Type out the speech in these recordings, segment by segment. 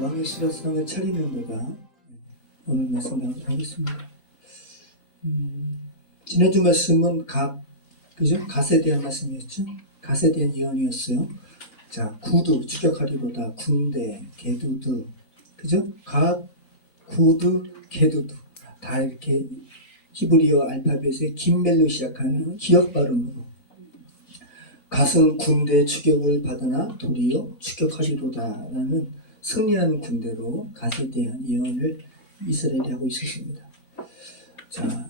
왕의 수라상을 차리는도다. 오늘 말씀 나누도록 하겠습니다. 지난주 말씀은 그죠? 갓에 대한 말씀이었죠. 갓에 대한 예언이었어요. 자, 구두 추격하리로다. 군대, 개두두, 그죠? 갓, 구두, 개두두 다 이렇게 히브리어 알파벳의 긴멜로 시작하는 기역 발음으로 갓은 군대 추격을 받으나 도리어 추격하리로다라는 승리하는 군대로 갓에 대한 예언을 이스라엘이 하고 있었습니다. 자,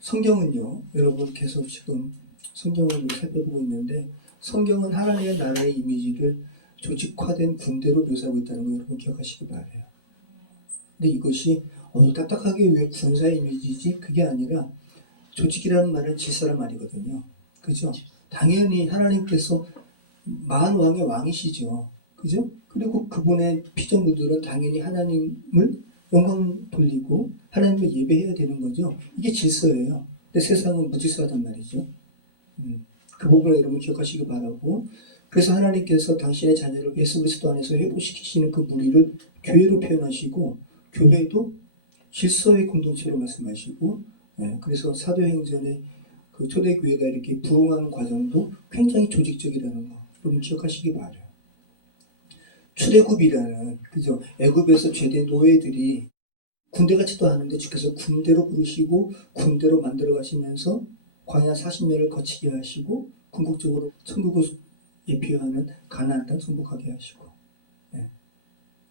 성경은요, 여러분 계속 지금 성경을 살펴보고 있는데 성경은 하나님의 나라의 이미지를 조직화된 군대로 묘사하고 있다는 거 여러분 기억하시기 바라요. 근데 이것이 딱딱하게 왜 군사 이미지지? 그게 아니라 조직이라는 말은 질서란 말이거든요. 그죠? 당연히 하나님께서 만왕의 왕이시죠. 그죠? 그리고 그분의 피조물들은 당연히 하나님을 영광 돌리고 하나님을 예배해야 되는 거죠. 이게 질서예요. 근데 세상은 무질서하단 말이죠. 그 부분을 여러분 기억하시기 바라고, 그래서 하나님께서 당신의 자녀를 예수 그리스도 안에서 회복시키시는 그 무리를 교회로 표현하시고, 교회도 질서의 공동체로 말씀하시고, 그래서 사도행전의 그 초대교회가 이렇게 부흥하는 과정도 굉장히 조직적이라는 거 여러분 기억하시기 바라요. 출애굽이라는, 그죠? 애굽에서 죄된 노예들이 군대같이도 하는데 주께서 군대로 부르시고 군대로 만들어 가시면서 광야 40년을 거치게 하시고 궁극적으로 천국을 예표하는 가나안 땅 정복하게 하시고,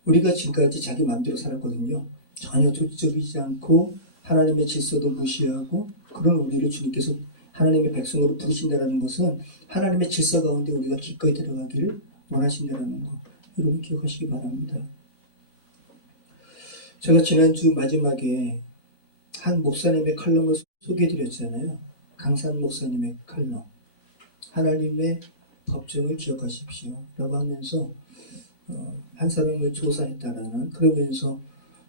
우리가 지금까지 자기 마음대로 살았거든요. 전혀 조직적이지 않고 하나님의 질서도 무시하고 그런 우리를 주님께서 하나님의 백성으로 부르신다는 것은 하나님의 질서 가운데 우리가 기꺼이 들어가기를 원하신다는 거 여러분 기억하시기 바랍니다. 제가 지난주 마지막에 한 목사님의 칼럼을 소개해드렸잖아요. 강산 목사님의 칼럼, 하나님의 법정을 기억하십시오 라고 하면서 한 사람을 조사했다라는, 그러면서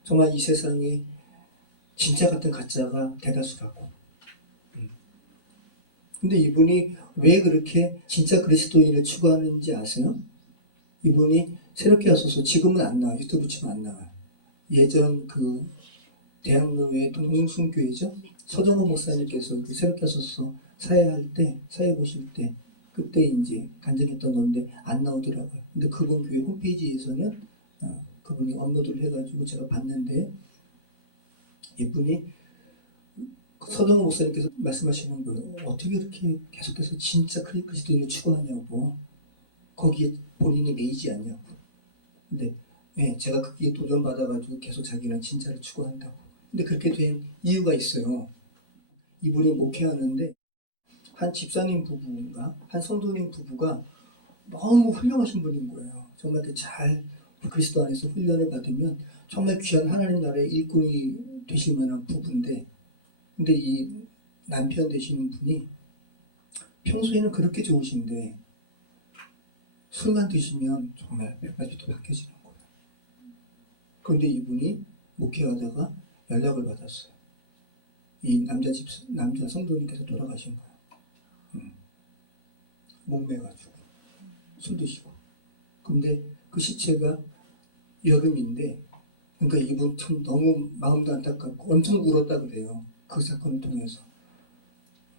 정말 이 세상에 진짜 같은 가짜가 대다수라고. 근데 이분이 왜 그렇게 진짜 그리스도인을 추구하는지 아세요? 이분이 새롭게 하소서, 지금은 안 나와, 유튜브 치면 안 나와요. 예전 그 대학로의 동숭교회죠? 서정호 목사님께서 그 새롭게 하소서 사회 보실 때 그때 이제 간증했던 건데 안 나오더라고요. 근데 그분 교회 홈페이지에서는 그분이 업로드를 해가지고 제가 봤는데, 이분이 서정호 목사님께서 말씀하시는 거예요. 어떻게 그렇게 계속해서 진짜 그리스도인을 추구하냐고, 거기에 본인이 매이지 않냐고. 근데 제가 거기에 도전받아가지고 계속 자기는 진짜를 추구한다고. 근데 그렇게 된 이유가 있어요. 이분이 목회하는데 한 집사님 부부인가 한 성도님 부부가 너무 훌륭하신 분인 거예요. 정말 잘 그리스도 안에서 훈련을 받으면 정말 귀한 하나님 나라의 일꾼이 되실 만한 부부인데, 근데 이 남편 되시는 분이 평소에는 그렇게 좋으신데 술만 드시면 정말 몇 가지도 바뀌어지는 거예요. 그런데 이분이 목회하다가 연락을 받았어요. 이 남자 성도님께서 돌아가신 거예요. 목매가지고 술 드시고. 근데 그 시체가 여름인데, 그러니까 이분 참 너무 마음도 안타깝고 엄청 울었다 그래요. 그 사건을 통해서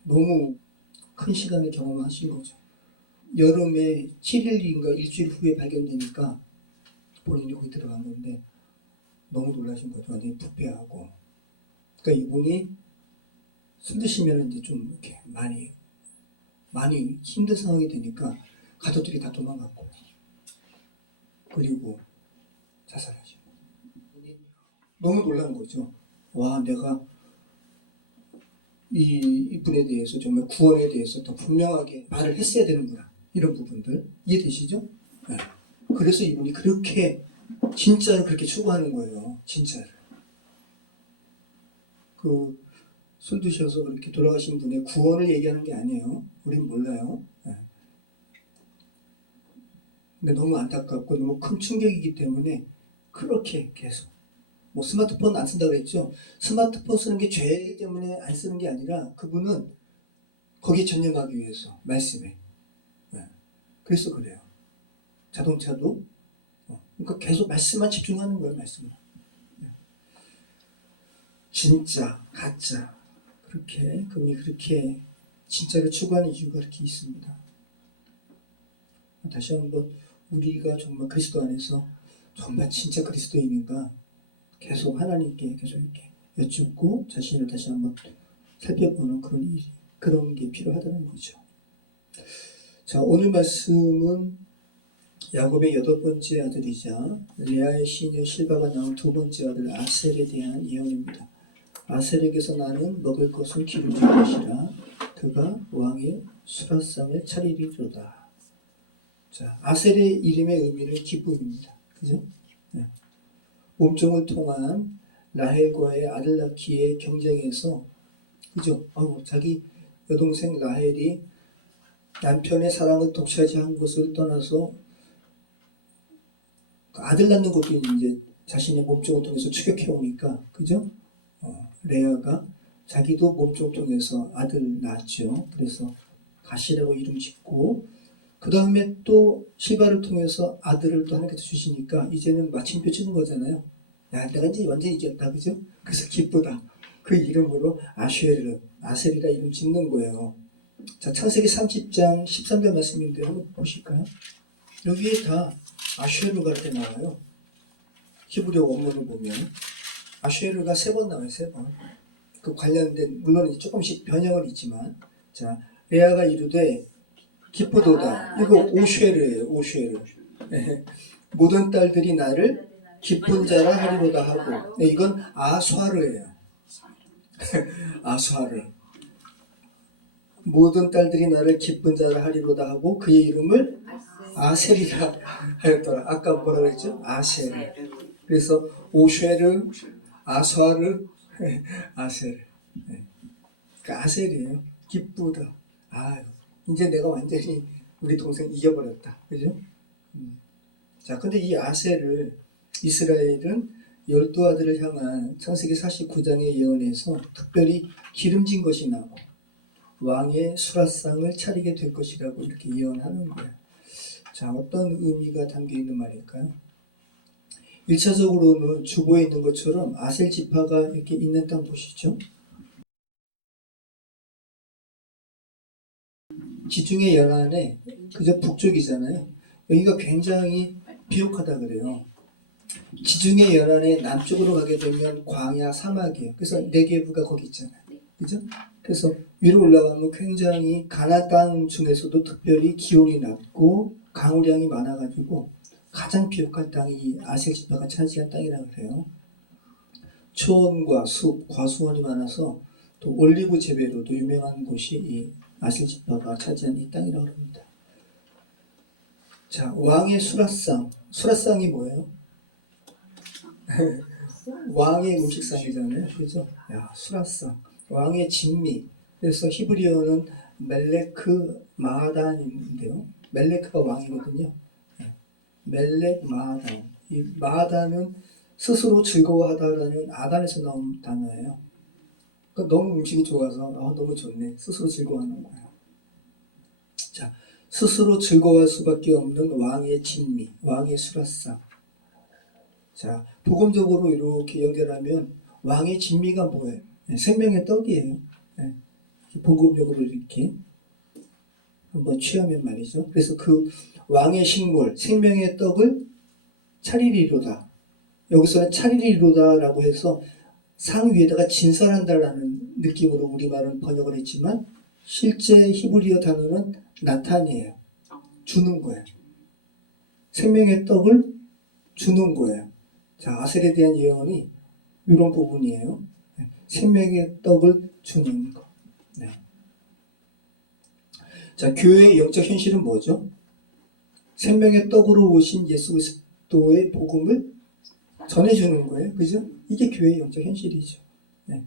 너무 큰 시간을 경험하신 거죠. 여름에 7일인가 일주일 후에 발견되니까 본인이 거기 들어간 건데 너무 놀라신 거죠. 완전히 부패하고. 그러니까 이분이 술 드시면 이제 좀 이렇게 많이 힘든 상황이 되니까 가족들이 다 도망갔고요. 그리고 자살하신 거예요. 너무 놀란 거죠. 와, 내가 이분에 대해서 정말 구원에 대해서 더 분명하게 말을 했어야 되는구나. 이런 부분들 이해되시죠? 네. 그래서 이분이 그렇게 진짜로 그렇게 추구하는 거예요. 진짜를. 그 술 드셔서 그렇게 돌아가신 분의 구원을 얘기하는 게 아니에요. 우린 몰라요. 네. 근데 너무 안타깝고 너무 큰 충격이기 때문에 그렇게 계속 스마트폰 안 쓴다고 그랬죠. 스마트폰 쓰는 게 죄이기 때문에 안 쓰는 게 아니라 그분은 거기에 전념하기 위해서 말씀에. 그래서 그래요. 자동차도 그러니까 계속 말씀만 집중하는 거예요, 말씀만. 진짜, 가짜. 그분이 그렇게 진짜를 추구하는 이유가 그렇게 있습니다. 다시 한번 우리가 정말 그리스도 안에서 정말 진짜 그리스도인인가 계속 하나님께 계속 이렇게 여쭙고 자신을 다시 한번 살펴보는 그런 게 필요하다는 거죠. 자, 오늘 말씀은 야곱의 8번째 아들이자 레아의 시녀 실바가 낳은 2번째 아들 아셀에 대한 예언입니다. 아셀에게서 나는 먹을 것을 기름질 것이라 그가 왕의 수라상을 차리리로다. 자, 아셀의 이름의 의미는 기쁨입니다. 그죠? 네. 몸종을 통한 라헬과의 아들 낳기의 경쟁에서, 그죠? 자기 여동생 라헬이 남편의 사랑을 독차지한 것을 떠나서 아들 낳는 것도 이제 자신의 몸종을 통해서 추격해 오니까, 그죠? 레아가 자기도 몸종 통해서 아들 낳았죠. 그래서 가시라고 이름 짓고, 그 다음에 또 실바를 통해서 아들을 또 하나님께서 주시니까 이제는 마침표 치는 거잖아요. 야, 내가 이제 완전히 이겼다, 그죠? 그래서 기쁘다. 그 이름으로 아셀이라 이름 짓는 거예요. 자, 창세기 30장 13절 말씀인데 한번 보실까요? 여기에 다 아쉐르가 이렇게 나와요. 히브리어 원문을 보면 아쉐르가 3번 나와요. 3번. 그 관련된, 물론 조금씩 변형은 있지만, 자, 레아가 이르되 기쁘도다. 이거 오쉐르예요. 오쉐르. 네. 모든 딸들이 나를 기쁜 자라 하리로다 하고, 네, 이건 아수아르예요. 아수아르. 모든 딸들이 나를 기쁜 자라 하리로다 하고 그의 이름을 아셀이라 하였더라. 아까 뭐라고 했죠? 아셀. 그래서 오쉐르, 아수아르, 아셀. 네. 그러니까 아셀이에요. 기쁘다. 이제 내가 완전히 우리 동생 이겨버렸다. 그죠? 자, 근데 이 아셀을 이스라엘은 12아들을 향한 창세기 49장의 예언에서 특별히 기름진 것이 나고 왕의 수라상을 차리게 될 것이라고 이렇게 예언하는 거예요. 자, 어떤 의미가 담겨 있는 말일까요? 1차적으로는 주보에 있는 것처럼 아셀 지파가 이렇게 있는 땅 보시죠. 지중해 연안에 그저 북쪽이잖아요. 여기가 굉장히 비옥하다 그래요. 지중해 연안의 남쪽으로 가게 되면 광야 사막이에요. 그래서 네게브가 거기 있잖아요. 그죠? 그래서 위로 올라가면 굉장히 가나안 땅 중에서도 특별히 기온이 낮고 강우량이 많아가지고 가장 비옥한 땅이 이 아셀 지파가 차지한 땅이라고 그래요. 초원과 숲, 과수원이 많아서 또 올리브 재배로도 유명한 곳이 이 아셀 지파가 차지한 이 땅이라고 합니다. 자, 왕의 수라상. 수라상이 뭐예요? 왕의 음식상이잖아요. 그죠? 야, 수라상. 왕의 진미. 그래서 히브리어는 멜레크 마하단인데요. 멜레크가 왕이거든요. 멜렉 마하단. 이 마하단은 스스로 즐거워하다라는 아단에서 나온 단어예요. 그러니까 너무 음식이 좋아서 너무 좋네. 스스로 즐거워하는 거예요. 자, 스스로 즐거워할 수밖에 없는 왕의 진미, 왕의 수라상. 자, 복음적으로 이렇게 연결하면 왕의 진미가 뭐예요? 생명의 떡이에요. 복음적으로 이렇게 한번 취하면 말이죠. 그래서 그 왕의 식물, 생명의 떡을 차리리로다. 여기서는 차리리로다라고 해서 상 위에다가 진설한다라는 느낌으로 우리말은 번역을 했지만 실제 히브리어 단어는 나탄이에요. 주는 거예요. 생명의 떡을 주는 거예요. 자, 아셀에 대한 예언이 이런 부분이에요. 생명의 떡을 주는 거. 네. 자, 교회의 영적 현실은 뭐죠? 생명의 떡으로 오신 예수 그리스도의 복음을 전해주는 거예요. 그죠? 이게 교회의 영적 현실이죠. 네.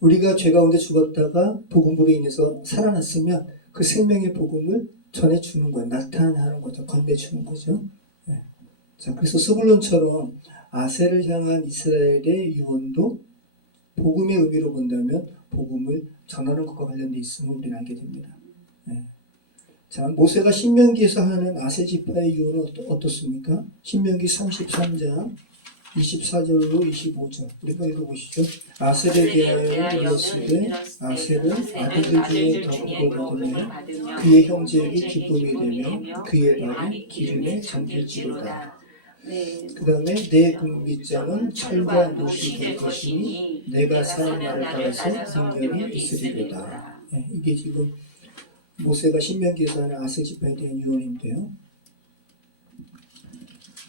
우리가 죄 가운데 죽었다가 복음으로 인해서 살아났으면 그 생명의 복음을 전해주는 거예요. 나타나는 거죠. 건네주는 거죠. 네. 자, 그래서 스불론처럼 아셀을 향한 이스라엘의 유언도 복음의 의미로 본다면 복음을 전하는 것과 관련돼 있음을 우리는 알게 됩니다. 네. 자, 모세가 신명기에서 하는 아세 지파의 유언은 어떻습니까? 신명기 33장 24절로 25절 우리 한번 읽어보시죠. 아셀에 대하여 일렀으되 아셀은 아들들 중에 더 복을 받으며 그의 형제에게 기쁨이 되며 그의 발이 기름에 잠길지로다. 그 다음에 내 군빗장은 철과 노시 될 것이니 내가 사는 날을 따라서 능력이 있으리로다. 네, 이게 지금 모세가 신명기에서 하는 아셀 지파에 대한 유언인데요.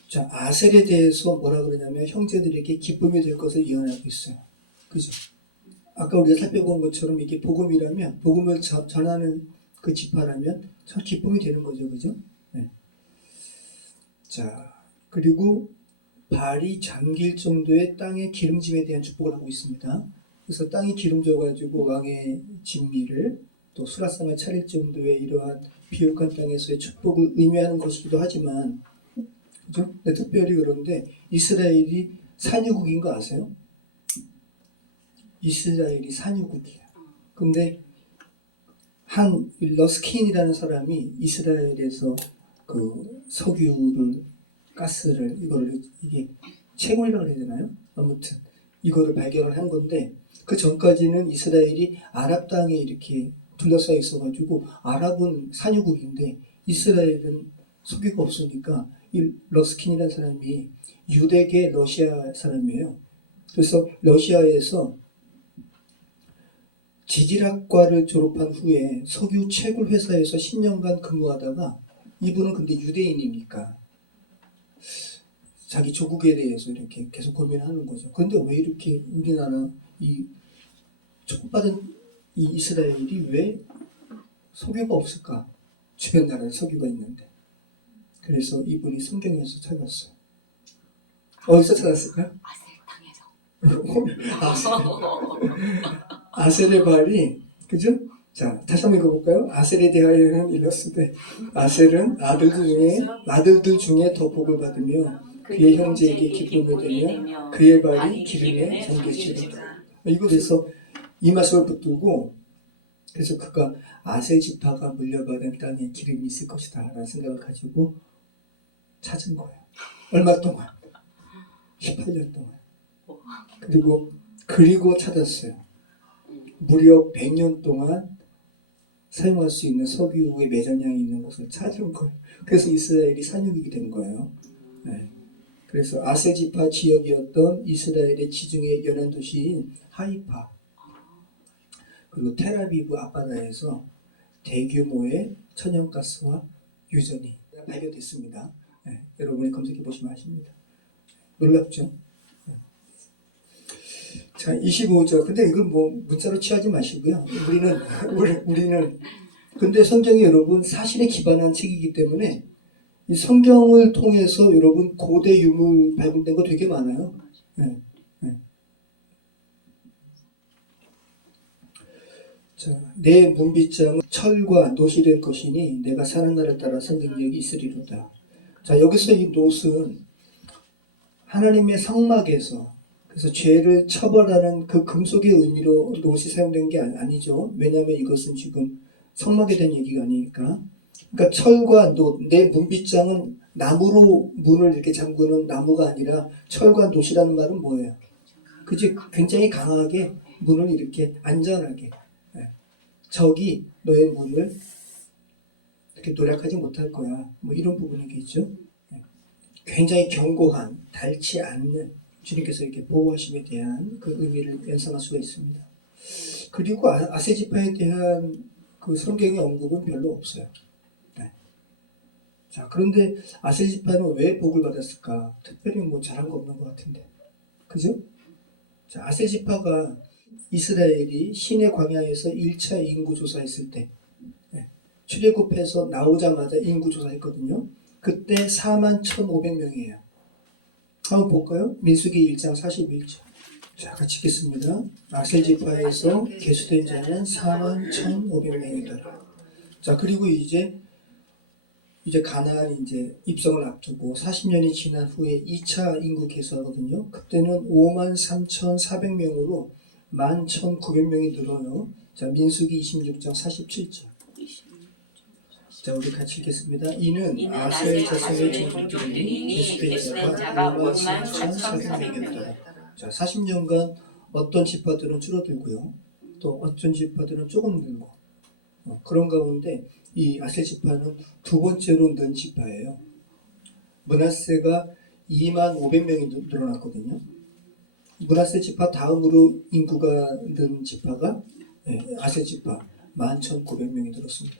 자, 아셀에 대해서 뭐라 그러냐면 형제들에게 기쁨이 될 것을 예언하고 있어요. 그죠? 아까 우리가 살펴본 것처럼 이게 복음이라면, 복음을 전하는 그 지파라면 참 기쁨이 되는 거죠. 그죠? 네. 자, 그리고 발이 잠길 정도의 땅의 기름짐에 대한 축복을 하고 있습니다. 그래서 땅이 기름져가지고 왕의 진미를 또 수라상을 차릴 정도의 이러한 비옥한 땅에서의 축복을 의미하는 것이기도 하지만, 그죠? 근데 특별히 그런데 이스라엘이 산유국인 거 아세요? 이스라엘이 산유국이에요. 근데 한 러스킨이라는 사람이 이스라엘에서 그 석유를 가스를 이게 채굴이라고 해야 되나요? 아무튼 이거를 발견을 한 건데 그 전까지는 이스라엘이 아랍 땅에 이렇게 둘러싸여 있어가지고 아랍은 산유국인데 이스라엘은 석유가 없으니까 이 러스킨이라는 사람이 유대계 러시아 사람이에요. 그래서 러시아에서 지질학과를 졸업한 후에 석유 채굴 회사에서 10년간 근무하다가 이분은 근데 유대인이니까 자기 조국에 대해서 이렇게 계속 고민하는 거죠. 그런데 왜 이렇게 우리나라 이 축복받은 이 이스라엘이 왜 석유가 없을까? 주변 나라에 석유가 있는데. 그래서 이분이 성경에서 찾았어요. 어디서 찾았을까요? 아셀의 발이, 그죠? 자, 다시 한번 읽어볼까요? 아셀에 대하여는 일렀으되 아셀은 아들들 중에 더 복을 받으며 그의 형제에게 기쁨이 되며 그의 발이 기름에 잠길지로다. 이곳에서 이 말씀을 붙들고 그래서 그가 아셀 지파가 물려받은 땅에 기름이 있을 것이다 라는 생각을 가지고 찾은 거예요. 얼마 동안? 18년 동안. 그리고 찾았어요. 무려 100년 동안 사용할 수 있는 석유의 매장량이 있는 곳을 찾은 거예요. 그래서 이스라엘이 산유국이 된 거예요. 네. 그래서 아셀 지파 지역이었던 이스라엘의 지중해 연안 도시인 하이파 그리고 텔아비브 앞바다에서 대규모의 천연가스와 유전이 발견됐습니다. 네. 여러분이 검색해 보시면 아십니다. 놀랍죠? 자, 25절. 근데 이건 뭐 문자로 취하지 마시고요. 우리는 근데 성경이 여러분 사실에 기반한 책이기 때문에 이 성경을 통해서 여러분 고대 유물 발견된 거 되게 많아요. 네, 네. 자, 내 문빗장은 철과 노시 될 것이니 내가 사는 날에 따라서 능력이 있으리로다. 자, 여기서 이 노스는 하나님의 성막에서 그래서 죄를 처벌하는 그 금속의 의미로 노시 사용된 게 아니죠. 왜냐하면 이것은 지금 성막에 대한 얘기가 아니니까. 그러니까 철과 노, 내 문빗장은 나무로 문을 이렇게 잠그는 나무가 아니라 철과 노시라는 말은 뭐예요? 그치? 굉장히 강하게 문을 이렇게 안전하게 적이 너의 문을 이렇게 노력하지 못할 거야. 뭐 이런 부분이겠죠. 굉장히 견고한, 닳지 않는 주님께서 이렇게 보호하심에 대한 그 의미를 연상할 수가 있습니다. 그리고 아세 지파에 대한 그 성경의 언급은 별로 없어요. 네. 자, 그런데 아세 지파는 왜 복을 받았을까? 특별히 뭐 잘한 거 없는 것 같은데, 그죠? 자, 아세 지파가 이스라엘이 시내 광야에서 1차 인구 조사했을 때, 출애굽해서 나오자마자 인구 조사했거든요. 그때 41,500명이에요. 한번 볼까요? 민수기 1장 41절. 자, 같이 읽겠습니다. 아셀 지파에서 계수된 자는 41,500명이더라. 자, 그리고 이제 가나안 이제 입성을 앞두고 40년이 지난 후에 2차 인구 계수하거든요. 그때는 53,400명으로 11,900명이 늘어요. 자, 민수기 26장 47절. 자, 우리 같이 읽겠습니다. 이는 아셀 자손의 종족들이 계속된 자가 54,400명이었다. 자, 40년간 어떤 지파들은 줄어들고요. 또 어떤 지파들은 조금 늘고. 그런 가운데 이 아셀 지파는 두 번째로 는 지파예요. 므낫세가 25,000명이 늘어났거든요. 므낫세 지파 다음으로 인구가 는 지파가 아셀 지파 11,900명이 늘었습니다.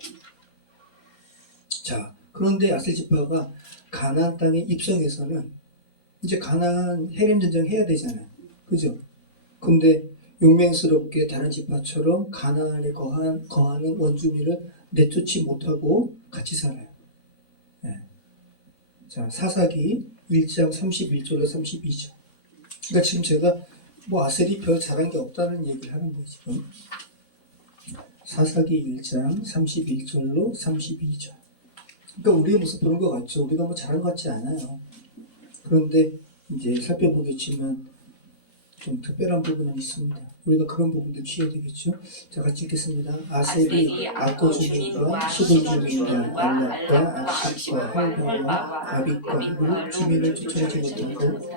자, 그런데 아셀 지파가 가나안 땅에 입성해서는 이제 가나안 해림 전쟁 해야 되잖아요. 그죠? 근데 용맹스럽게 다른 지파처럼 가나안에 거하는 원주민을 내쫓지 못하고 같이 살아요. 네. 자, 사사기 1장 31절로 32절. 그러니까 지금 제가 뭐 아셀이 별 잘한 게 없다는 얘기를 하는 거예요, 지금. 사사기 1장 31절로 32절. 그러니까 우리의 모습 보는 것 같죠. 우리가 뭐 잘한 것 같지 않아요. 그런데 이제 살펴보겠지만 좀 특별한 부분은 있습니다. 우리가 그런 부분도 취해야 되겠죠. 자, 같이 읽겠습니다. 아셀이 아코 주민과 시돈 주민과 알락과 아십과 할바와 아비과 주민을 쫓아내지 못하고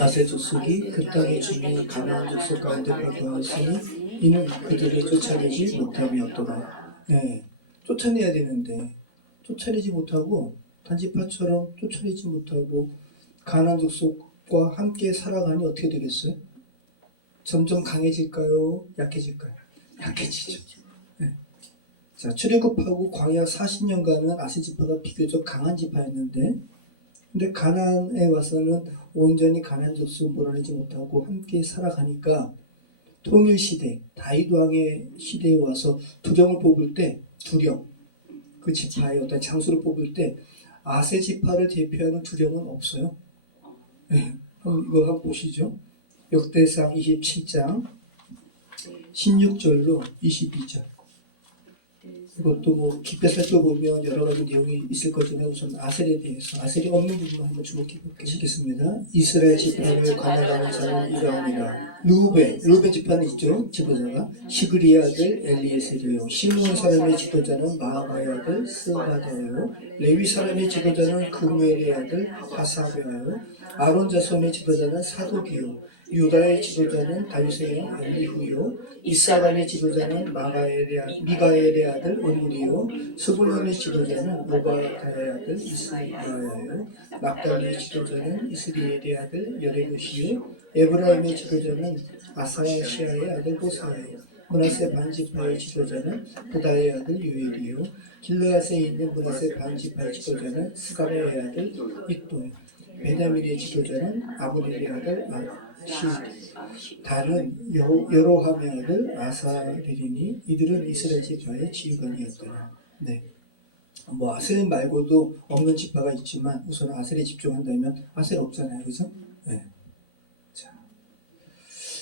아셀 족속이 그 땅의 주민 가나안 족속 가운데 거주하였으니 이는 그들을 쫓아내지 못함이었더라. 네, 쫓아내야 되는데 쫓아내지 못하고 단지파처럼 쫓아내지 못하고 가나안 족속과 함께 살아가니 어떻게 되겠어요? 점점 강해질까요? 약해질까요? 약해지죠. 네. 자, 출애굽하고 광야 40년간은 아셀 지파가 비교적 강한 지파였는데, 근데 가나안에 와서는 온전히 가나안 족속 몰아내지 못하고 함께 살아가니까 통일 시대, 다윗 왕의 시대에 와서 두령을 뽑을 때 두령, 그 지파의 어떤 장수를 뽑을 때 아셀 지파를 대표하는 두령은 없어요. 네. 이거 한번 보시죠. 역대상 27장 16절로 22절. 이것도 뭐 깊게 살펴보면 여러 가지 내용이 있을 거지만 우선 아셀에 대해서 아셀이 없는 부분을 한번 주목해 보겠습니다. 이스라엘 지파를 관할하는 자는 이러하니라. 루벤 지파는 있죠. 지도자가 시그리의 아들 엘리에셀이요. 시므온 사람의 지도자는 마아가의 아들 스바다요. 레위 사람의 지도자는 그무엘의 아들 하사베요. 아론 자손의 지도자는 사독이요. 유다의 지도자는 다윗의 형 엘리후요. 이스라엘의 지도자는 미가엘의 아들 오므리요. 스불론의 지도자는 오바다의 아들 이스라야요. 납달리의 지도자는 이스리엘의 아들 여레굿이요. 에브라임의 지도자는 아사시아의 아들 호사예요. 므낫세 반지파의 지도자는 부다의 아들 유엘이요. 길르앗에 있는 므낫세 반지파의 지도자는 스가랴의 아들 이또요. 베냐민의 지도자는 아브넬의 아들 다른 여로함의 아들 아사렐이니 이들은 이스라엘 지파의 지휘관이었더라. 네. 뭐 아셀 말고도 없는 지파가 있지만 우선 아셀에 집중한다면 아셀 없잖아요, 그죠? 네.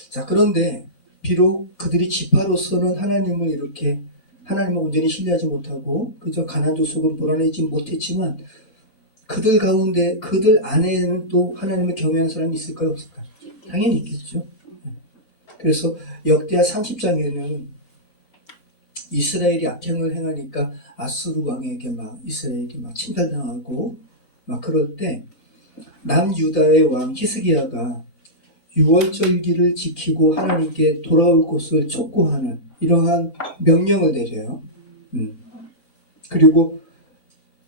자, 그런데 비록 그들이 지파로서는 하나님을 온전히 신뢰하지 못하고 그저 가나안 족속을 몰아내지 못했지만 그들 가운데 그들 안에는 또 하나님을 경외하는 사람이 있을까요, 없을까요? 당연히 있겠죠. 그래서 역대하 30장에는 이스라엘이 악행을 행하니까 아수르 왕에게 이스라엘이 침탈당하고 그럴 때 남유다의 왕 히스기야가 유월절기를 지키고 하나님께 돌아올 곳을 촉구하는 이러한 명령을 내려요. 그리고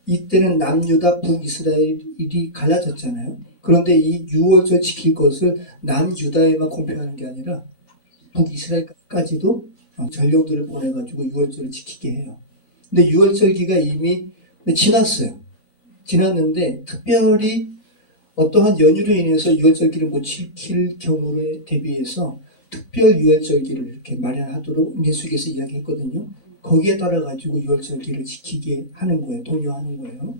이때는 남유다 북이스라엘이 갈라졌잖아요. 그런데 이 유월절 지킬 것을 남유다에만 공표하는 게 아니라 북이스라엘까지도 전령들을 보내가지고 유월절을 지키게 해요. 근데 유월절기가 이미 지났어요. 지났는데 특별히 어떠한 연유로 인해서 유월절기를 못 지킬 경우에 대비해서 특별 유월절기를 이렇게 마련하도록 민수기에서 이야기했거든요. 거기에 따라 가지고 유월절기를 지키게 하는 거예요. 독려하는 거예요.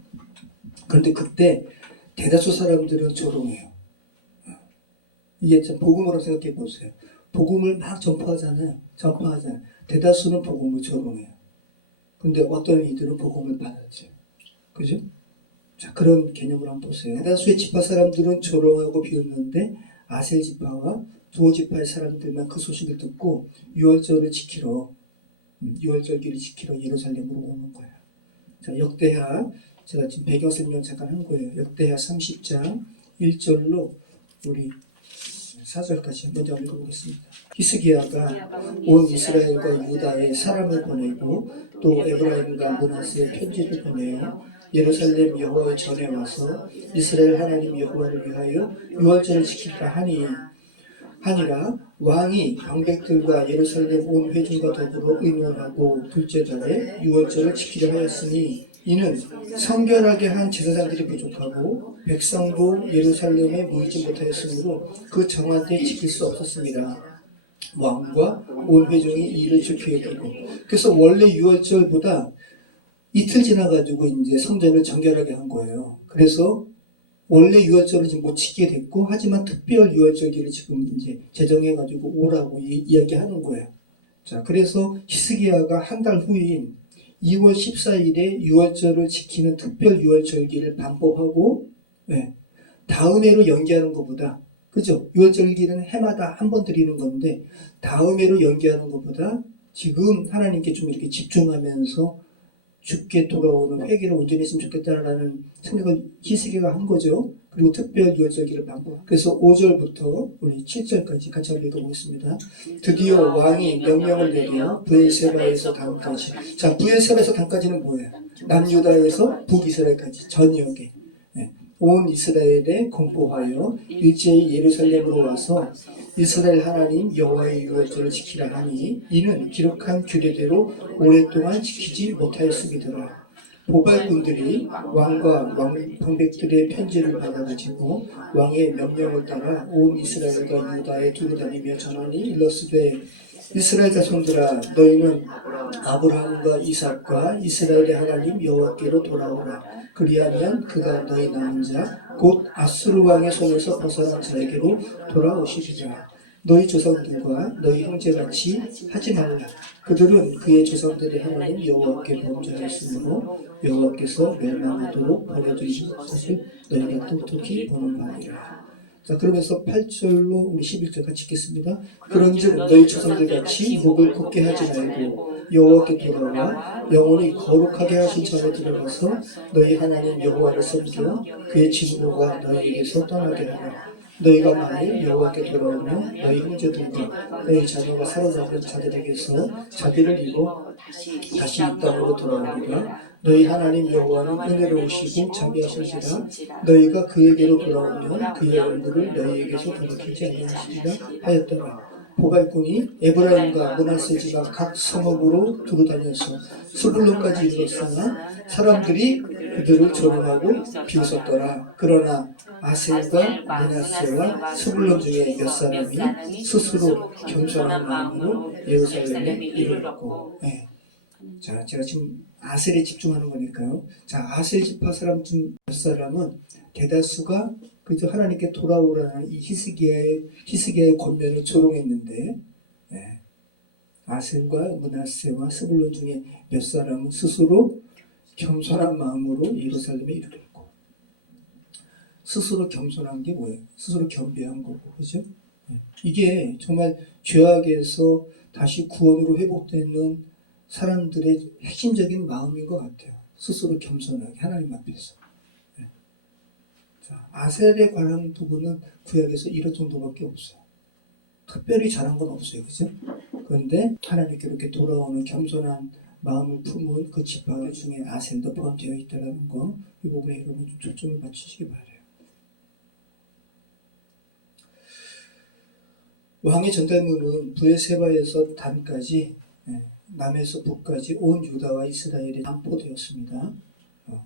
그런데 그때 대다수 사람들은 조롱해요. 이게 참 복음으로 생각해 보세요. 복음을 막 전파하잖아요. 대다수는 복음을 조롱해요. 근데 어떤 이들은 복음을 받았죠. 그죠? 자, 그런 개념을 한번 보세요. 대다수의 지파 사람들은 조롱하고 비웃는데 아셀 지파와 두어 지파의 사람들만 그 소식을 듣고 유월절기를 지키러 예루살렘으로 오는 거예요. 자, 역대하 제가 지금 배경 설명 잠깐 한 거예요. 역대하 30장 1절로 우리 4절까지 먼저 읽어보겠습니다. 히스기야가 온 이스라엘과 유다에 사람을 보내고 또 에브라임과 므낫세에 편지를 보내어 예루살렘 여호와의 전에 와서 이스라엘 하나님 여호와를 위하여 유월절을 지킬까 하니라. 왕이 방백들과 예루살렘 온 회중과 더불어 의논하고 둘째 달에 유월절을 지키려 하였으니 이는 성결하게 한 제사장들이 부족하고 백성도 예루살렘에 모이지 못하였으므로 그 정한 때 지킬 수 없었습니다. 왕과 온 회중이 이 일을 좋게 여기고, 그래서 원래 유월절보다 이틀 지나가지고 이제 성전을 정결하게 한 거예요. 그래서 원래 유월절을 지금 못 지키게 됐고, 하지만 특별 유월절기를 지금 이제 제정해가지고 오라고 이야기하는 거예요. 자, 그래서 히스기야가 한 달 후인 2월 14일에 유월절을 지키는 특별 유월절기를 반복하고, 다음 해로 연기하는 것보다, 그죠? 유월절기는 해마다 한 번 드리는 건데, 다음 해로 연기하는 것보다 지금 하나님께 좀 이렇게 집중하면서 죽게 돌아오는 회개를 온전히 했으면 좋겠다라는 생각을 히스기야가 한 거죠. 그리고 특별 유월절기를 반복. 그래서 5절부터 우리 7절까지 같이 한번 읽어보겠습니다. 드디어 왕이 명령을 내려 브엘세바에서 단까지. 자, 브엘세바에서 단까지는 뭐예요? 남유다에서 북이스라엘까지 전역에 온 이스라엘에 공포하여 일제히 예루살렘으로 와서 이스라엘 하나님 여호와의 유월절을 지키라 하니 이는 기록한 규례대로 오랫동안 지키지 못하였음이더라. 보발꾼들이 왕과 방백들의 편지를 받아가지고 왕의 명령을 따라 온 이스라엘과 유다에 두루 다니며 전하니 일러스되 이스라엘 자손들아 너희는 아브라함과 이삭과 이스라엘의 하나님 여호와께로 돌아오라. 그리하면 그가 너희 남은 자 곧 아수르 왕의 손에서 벗어난 자에게로 돌아오시리라. 너희 조상들과 너희 형제같이 하지 말라. 그들은 그의 조상들의 하나님 여호와께 범죄하였으므로 여호와께서 멸망하도록 버려두신 것을 너희가 똑똑히 보는 바니라. 자, 그러면서 8절로 우리 11절 같이 읽겠습니다. 그런즉 너희 조상들같이 목을 굳게 하지 말고 여호와께 돌아와 영원히 거룩하게 하신 전에 들어가서 너희 하나님 여호와를 섬겨 그의 진노가 너희에게서 떠나게 하라. 너희가 만일 여호와께 돌아오면 너희 형제들과 너희 자녀가 사로잡은 자들에게서 자비를 입어 다시 이 땅으로 돌아오리라. 너희 하나님 여호와는 은혜로우시고 자비하실지라. 너희가 그에게로 돌아오면 그의 얼굴을 너희에게서 돌이키지 아니하시리라 하였더라. 보갈꾼이 에브라임과 므낫세 지파 각 성읍으로 두루 다녀서 스불론까지 이르렀으나 사람들이 그들을 조롱하고 비웃었더라. 그러나 아셀과 므낫세와 스불론 중에 몇 사람이 스스로 겸손한 마음으로 예루살렘에 이르렀고. 자, 제가 지금 아셀에 집중하는 거니까요. 자, 아셀 지파 사람 중 몇 사람은 대다수가 그저 하나님께 돌아오라는 이 히스기야의 권면을 조롱했는데, 아셀과 므낫세와 스불론 중에 몇 사람은 스스로 겸손한 마음으로 예루살렘에 이르렀고. 스스로 겸손한 게 뭐예요? 스스로 겸비한 거고, 그죠? 이게 정말 죄악에서 다시 구원으로 회복되는 사람들의 핵심적인 마음인 것 같아요. 스스로 겸손하게 하나님 앞에서. 자, 아셀에 관한 부분은 구약에서 이런 정도밖에 없어요. 특별히 잘한 건 없어요, 그죠? 그런데 하나님께 이렇게 돌아오는 겸손한 마음을 품은 그 지파 중에 아셀도 포함되어 있다는 거, 이 부분에 여러분 좀 초점을 맞추시기 바라요. 왕의 전달문은 브엘세바에서 단까지, 남에서 북까지 온 유다와 이스라엘에 반포되었습니다.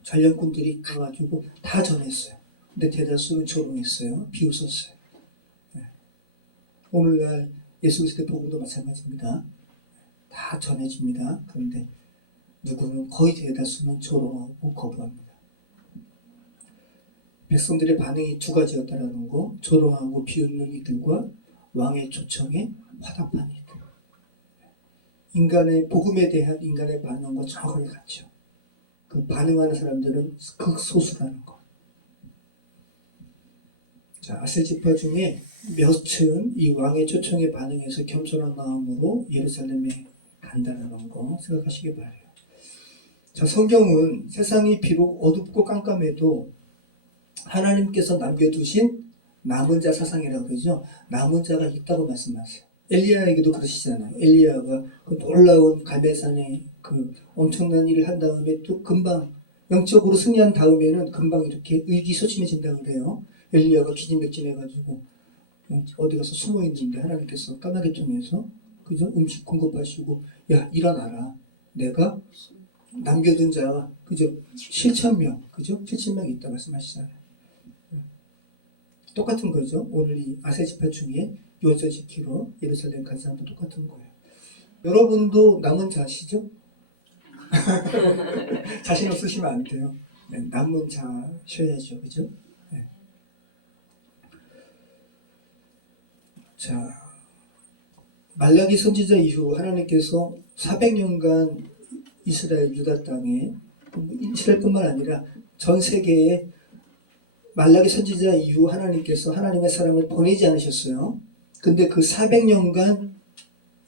전령꾼들이 가가지고 다 전했어요. 근데 대다수는 조롱했어요. 비웃었어요. 오늘날 예수 그리스도의 복음도 마찬가지입니다. 다 전해집니다. 그런데 누구는 거의 대다수는 조롱하고 거부합니다. 백성들의 반응이 두 가지였다라는 거, 조롱하고 비웃는 이들과 왕의 초청에 화답한 이들. 인간의 복음에 대한 인간의 반응과 정확하게 같죠. 그 반응하는 사람들은 극소수라는 거. 자, 아셀 지파 중에 몇은 이 왕의 초청에 반응해서 겸손한 마음으로 예루살렘에 간다는 거 생각하시기 바라요. 자, 성경은 세상이 비록 어둡고 깜깜해도 하나님께서 남겨두신 남은 자 사상이라고 그러죠. 남은 자가 있다고 말씀하세요. 엘리야에게도 그러시잖아요. 엘리야가 그 놀라운 갈멜산에 그 엄청난 일을 한 다음에 또 금방 영적으로 승리한 다음에는 금방 이렇게 의기소침해진다고 그래요. 엘리야가 기진맥진해가지고 어디 가서 숨어 있는데 하나님께서 까마귀 통해서 그죠? 음식 공급하시고 야 일어나라. 내가 남겨둔 자가 그죠? 7,000명 그죠? 7,000명 있다 말씀하시잖아요. 똑같은 거죠. 오늘 이 아세지파 중에 요저 지키러 예루살렘 간 사람도 똑같은 거예요. 여러분도 남은 자시죠? 자신 없으시면 안 돼요. 네, 남은 자셔야죠. 그죠? 네. 자, 말라기 선지자 이후 하나님께서 400년간 이스라엘 유다 땅에 이스라엘뿐만 아니라 전 세계에 말라기 선지자 이후 하나님께서 하나님의 사람을 보내지 않으셨어요. 근데 그 400년간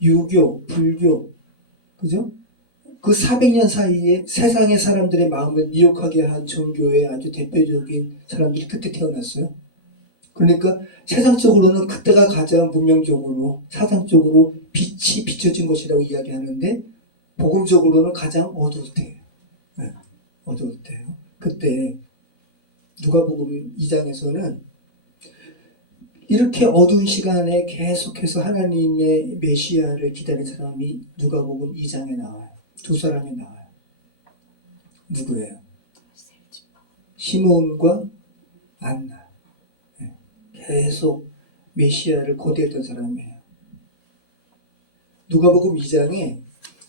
유교, 불교, 그죠? 그 400년 사이에 세상의 사람들의 마음을 미혹하게 한 종교의 아주 대표적인 사람들이 그때 태어났어요. 그러니까 세상적으로는 그때가 가장 문명적으로, 사상적으로 빛이 비춰진 것이라고 이야기하는데 복음적으로는 가장 어두울 때예요. 네, 어두울 때예요. 그때 누가복음 2장에서는 이렇게 어두운 시간에 계속해서 하나님의 메시아를 기다린 사람이 누가복음 2장에 나와요. 두 사람이 나와요. 누구예요? 시몬과 안나. 계속 메시아를 고대했던 사람이에요. 누가복음 2장에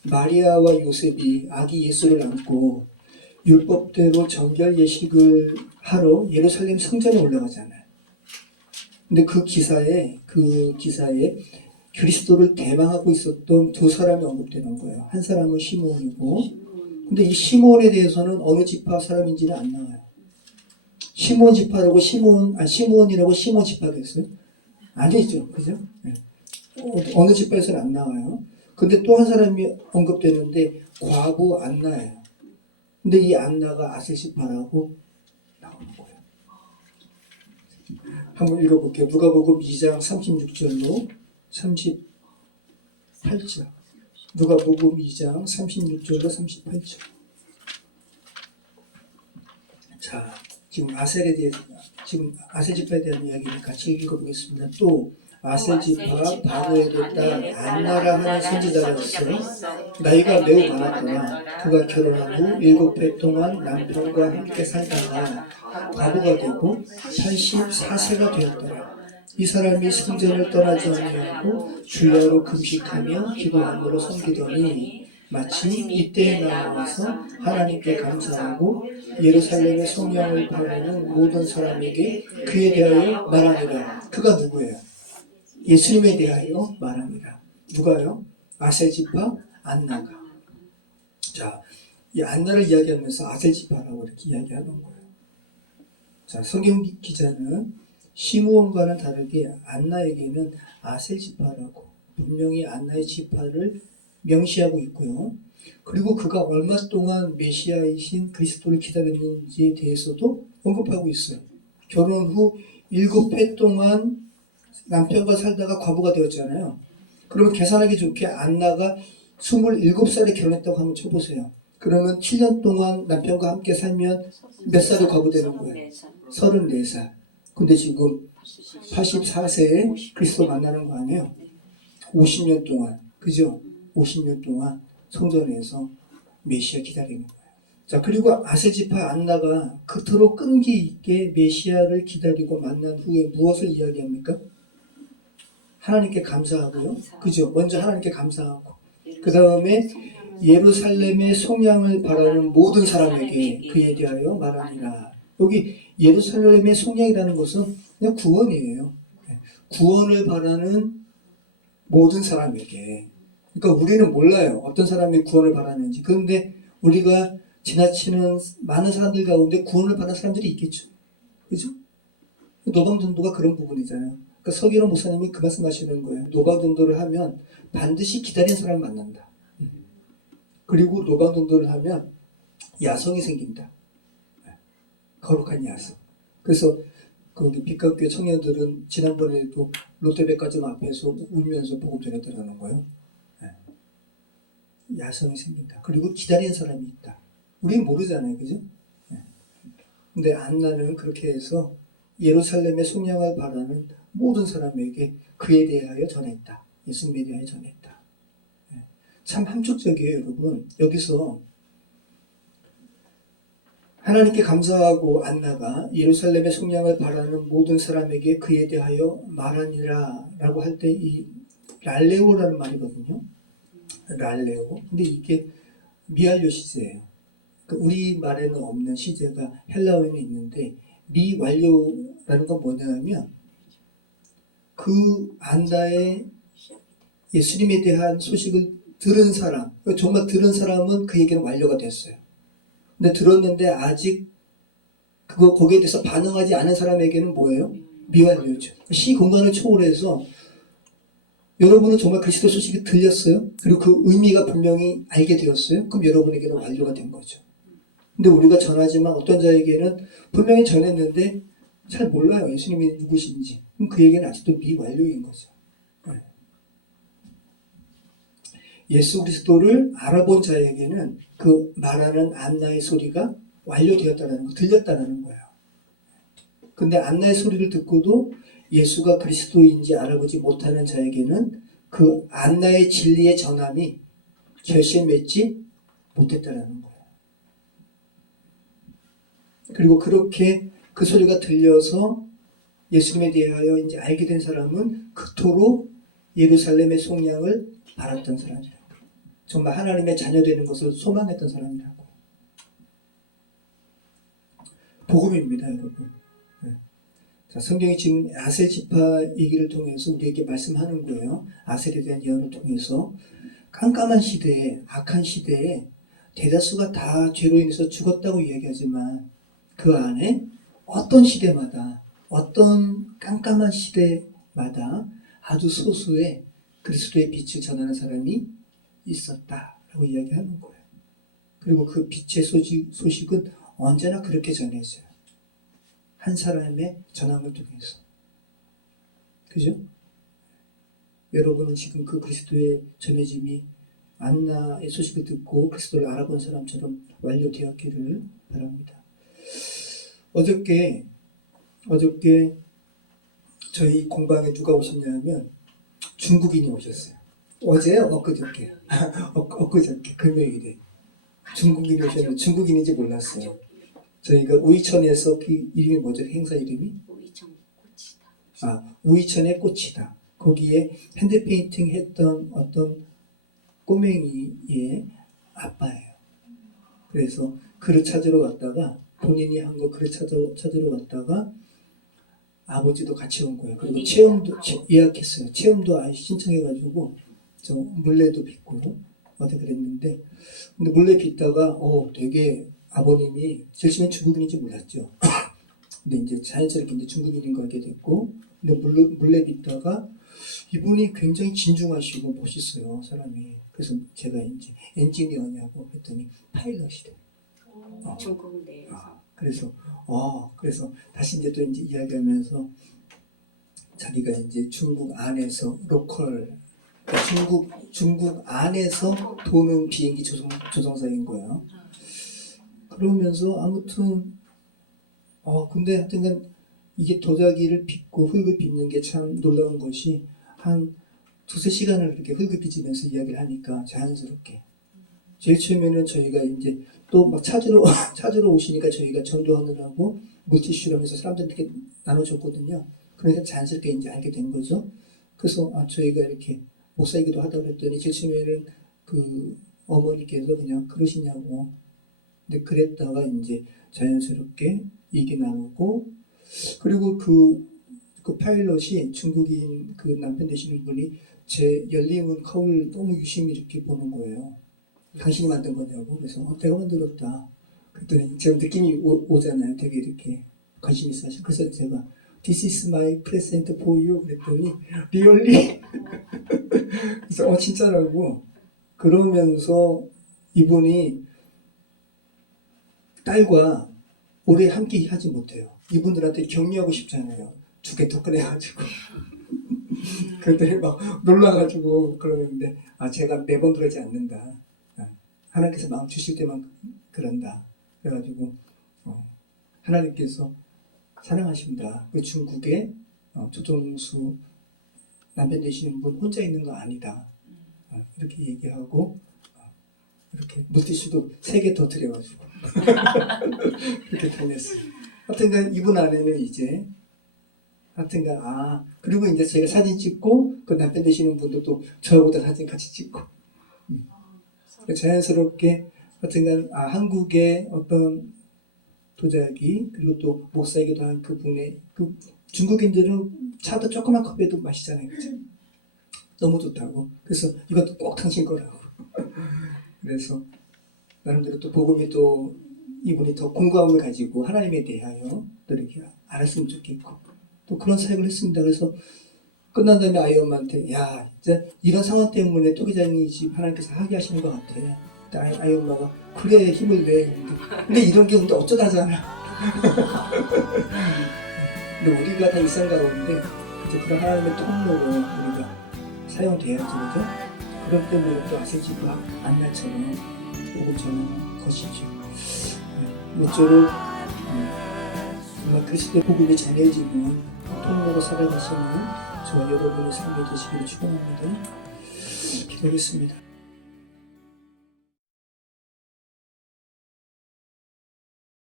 마리아와 요셉이 아기 예수를 안고 율법대로 정결 예식을 하러 예루살렘 성전에 올라가잖아요. 근데 그 기사에 그리스도를 대망하고 있었던 두 사람이 언급되는 거예요. 한 사람은 시몬이고, 근데 이 시몬에 대해서는 어느 지파 사람인지는 안 나와요. 시몬 지파라고 시몬이라고 시몬 지파가 있어요? 아니죠, 그죠? 네. 어느 지파에서는 안 나와요. 근데 또 한 사람이 언급되는데 과부 안나예요. 근데 이 안나가 아세 지파라고 나오는 거예요. 한번 읽어볼게요. 누가복음 2장 36절로 38절. 누가복음 2장 36절로 38절. 자, 지금 아셀에 대해서, 지금 아세 지파에 대한 이야기를 같이 읽어보겠습니다. 또 아세 지파 바누엘의 딸 안나라 하는 선지자가 있어요. 나이가 매우 많았더라. 그가 결혼한 후 7해 동안 남편과 함께 살다가 과부가 되고 84세가 되었더라. 이 사람이 성전을 떠나지 아니하고 주야로 금식하며 기도함으로 섬기더니 마침 이때에 나와서 하나님께 감사하고 예루살렘의 성령을 바라는 모든 사람에게 그에 대하여 말하니라. 그가 누구예요? 예수님에 대하여 말합니다. 누가요? 아셀지파 안나가. 자, 이 안나를 이야기하면서 아셀지파라고 이렇게 이야기하는 거예요. 자, 성경 기자는 시므온과는 다르게 안나에게는 아셀지파라고 분명히 안나의 지파를 명시하고 있고요. 그리고 그가 얼마 동안 메시아이신 그리스도를 기다렸는지에 대해서도 언급하고 있어요. 결혼 후 7해 동안 남편과 살다가 과부가 되었잖아요. 그러면 계산하기 좋게 안나가 27살에 결혼했다고 한번 쳐보세요. 그러면 7년 동안 남편과 함께 살면 몇 살에 과부되는 거예요? 34살. 근데 지금 84세에 그리스도 만나는 거 아니에요? 50년 동안, 그죠? 50년 동안 성전에서 메시아 기다리는 거예요. 자, 그리고 아세지파 안나가 그토록 끈기 있게 메시아를 기다리고 만난 후에 무엇을 이야기합니까? 하나님께 감사하고요. 그죠? 먼저 하나님께 감사하고 그 다음에 예루살렘의 속량을 바라는 모든 사람에게 그에 대하여 말하니라. 여기 예루살렘의 속량이라는 것은 그냥 구원이에요. 구원을 바라는 모든 사람에게. 그러니까 우리는 몰라요. 어떤 사람이 구원을 바라는지. 그런데 우리가 지나치는 많은 사람들 가운데 구원을 바라는 사람들이 있겠죠. 그죠? 노방전도가 그런 부분이잖아요. 그러니까 서기로 목사님이 그 말씀하시는 거예요. 노방전도를 하면 반드시 기다리는 사람을 만난다. 그리고 노방전도를 하면 야성이 생긴다. 거룩한 야성. 그래서 거기 빛각교회 청년들은 지난번에도 롯데백화점 앞에서 울면서 복음 전했더라는 거예요. 야성이 생긴다. 그리고 기다리는 사람이 있다. 우리는 모르잖아요, 그죠? 근데 안나는 그렇게 해서 예루살렘의 속량을 바라는 모든 사람에게 그에 대하여 전했다. 예수님에 대하여 전했다. 참 함축적이에요, 여러분. 여기서 하나님께 감사하고 안나가 예루살렘의 속량을 바라는 모든 사람에게 그에 대하여 말하니라 라고 할 때 이 랄레오라는 말이거든요. 랄레오. 근데 이게 미완료 시제예요. 우리 말에는 없는 시제가 헬라어에는 있는데 미완료라는 건 뭐냐면 그 안나의 예수님에 대한 소식을 들은 사람, 정말 들은 사람은 그에게는 완료가 됐어요. 근데 들었는데 아직 거기에 대해서 반응하지 않은 사람에게는 뭐예요? 미완료죠. 시 공간을 초월해서 여러분은 정말 그리스도 소식이 들렸어요? 그리고 그 의미가 분명히 알게 되었어요? 그럼 여러분에게는 완료가 된 거죠. 근데 우리가 전하지만 어떤 자에게는 분명히 전했는데 잘 몰라요. 예수님이 누구신지. 그럼 그에게는 아직도 미완료인 거죠. 예수 그리스도를 알아본 자에게는 그 말하는 안나의 소리가 완료되었다는 거, 들렸다는 거예요. 근데 안나의 소리를 듣고도 예수가 그리스도인지 알아보지 못하는 자에게는 그 안나의 진리의 전함이 결실을 맺지 못했다는 거예요. 그리고 그렇게 그 소리가 들려서 예수님에 대하여 이제 알게 된 사람은 그토록 예루살렘의 속량을 바랐던 사람이라고. 정말 하나님의 자녀 되는 것을 소망했던 사람이라고. 복음입니다, 여러분. 자, 성경이 지금 아셀 지파 얘기를 통해서 우리에게 말씀하는 거예요. 아셀에 대한 예언을 통해서 깜깜한 시대에, 악한 시대에 대다수가 다 죄로 인해서 죽었다고 이야기하지만 그 안에 어떤 시대마다, 어떤 깜깜한 시대마다 아주 소수의 그리스도의 빛을 전하는 사람이 있었다라고 이야기하는 거예요. 그리고 그 빛의 소식은 언제나 그렇게 전해져요. 한 사람의 전함을 통해서. 그죠? 여러분은 지금 그 그리스도의 전해짐이 안나의 소식을 듣고 그리스도를 알아본 사람처럼 완료되었기를 바랍니다. 어저께 저희 공방에 누가 오셨냐면 중국인이 오셨어요. 어제요? 엊그저께. 엊그저께 금요일에 중국인이 오셨는데 중국인인지 몰랐어요. 저희가 우이천에서 그 이름이 뭐죠? 행사 이름이? 우이천 꽃이다. 우이천의 꽃이다. 거기에 핸드 페인팅 했던 어떤 꼬맹이의 아빠예요. 그래서 그를 찾으러 왔다가 본인이 한 거 그를 찾으러 왔다가 아버지도 같이 온 거예요. 그리고 체험도 예약했어요. 체험도 아예 신청해가지고 저 물레도 빚고 어디 그랬는데 근데 물레 빚다가 되게 아버님이 제일 처음엔 중국인인지 몰랐죠. 근데 이제 자연스럽게 이제 중국인인 거 알게 됐고 근데 물레 빚다가 이분이 굉장히 진중하시고 멋있어요, 사람이. 그래서 제가 이제 엔지니어냐고 했더니 파일럿이래. 중국 내에서. 그래서 다시 이제 또 이제 이야기하면서 자기가 이제 중국 안에서 로컬, 중국 안에서 도는 비행기 조종사인 거예요. 그러면서 아무튼 근데 하여튼간 이게 도자기를 빚고 흙을 빚는 게 참 놀라운 것이 한 두세 시간을 그렇게 흙을 빚으면서 이야기를 하니까 자연스럽게 제일 처음에는 저희가 이제 또 막 찾으러 오시니까 저희가 전도하느라고 물티슈를 하면서 사람들한테 나눠줬거든요. 그러니까 자연스럽게 이제 알게 된 거죠. 그래서 저희가 이렇게 목사이기도 하다고 그랬더니 제일 처음에는 그 어머니께서 그냥 그러시냐고. 근데 그랬다가 이제 자연스럽게 얘기 나누고 그리고 그 파일럿이 중국인 그 남편 되시는 분이 제 열린 거울 너무 유심히 이렇게 보는 거예요. 당신이 만든 거냐고. 그래서 내가 만들었다. 그랬더니 제가 느낌이 오잖아요. 되게 이렇게 관심 있어 하시고. 그래서 제가 This is my present for you 그랬더니 Really? 그래서 진짜라고. 그러면서 이분이 딸과 오래 함께 하지 못해요. 이분들한테 격려하고 싶잖아요. 두 개 더 꺼내가지고 그들이 막 놀라가지고 그러는데 제가 매번 그러지 않는다. 하나님께서 마음 주실 때만 그런다. 그래가지고 하나님께서 사랑하신다. 그 중국에 조정수 남편 되시는 분 혼자 있는 거 아니다. 이렇게 얘기하고 이렇게 물티슈도 3개 더 드려가지고 이렇게 다녔어요. 하여튼간 이분 안에는 이제 하여튼간 그리고 이제 제가 사진 찍고 그 남편 되시는 분도 또 저하고도 사진 같이 찍고 자연스럽게 하여튼간 한국의 어떤 도자기 그리고 또 목사이기도 한 그분의 그 중국인들은 차도 조그만 컵에도 마시잖아요. 그죠? 너무 좋다고. 그래서 이것도 꼭 당신 거라고. 그래서 나름대로 또 복음이 또 이분이 더 공감을 가지고 하나님에 대하여 또 이렇게 알았으면 좋겠고 또 그런 사역을 했습니다. 그래서 끝난 다음에 아이 엄마한테 야 진짜 이런 상황 때문에 또 기자님이 집 하나님께서 하게 하시는 것 같아. 아이 엄마가 그래 힘을 내. 근데 이런 게 근데 어쩌다잖아. 근데 우리가 다 일상 가운데 이제 그런 하나님의 통로로 우리가 사용돼야지 그죠? 그럴 때 우리가 또 아세지가 안나처럼 복음 전하는 것이죠. 모쪼록 정말 그리스도의 복음이 전해지는 통로로 살아가시는 저와 여러분의 삶이 되시기를 축원합니다. 기도하겠습니다.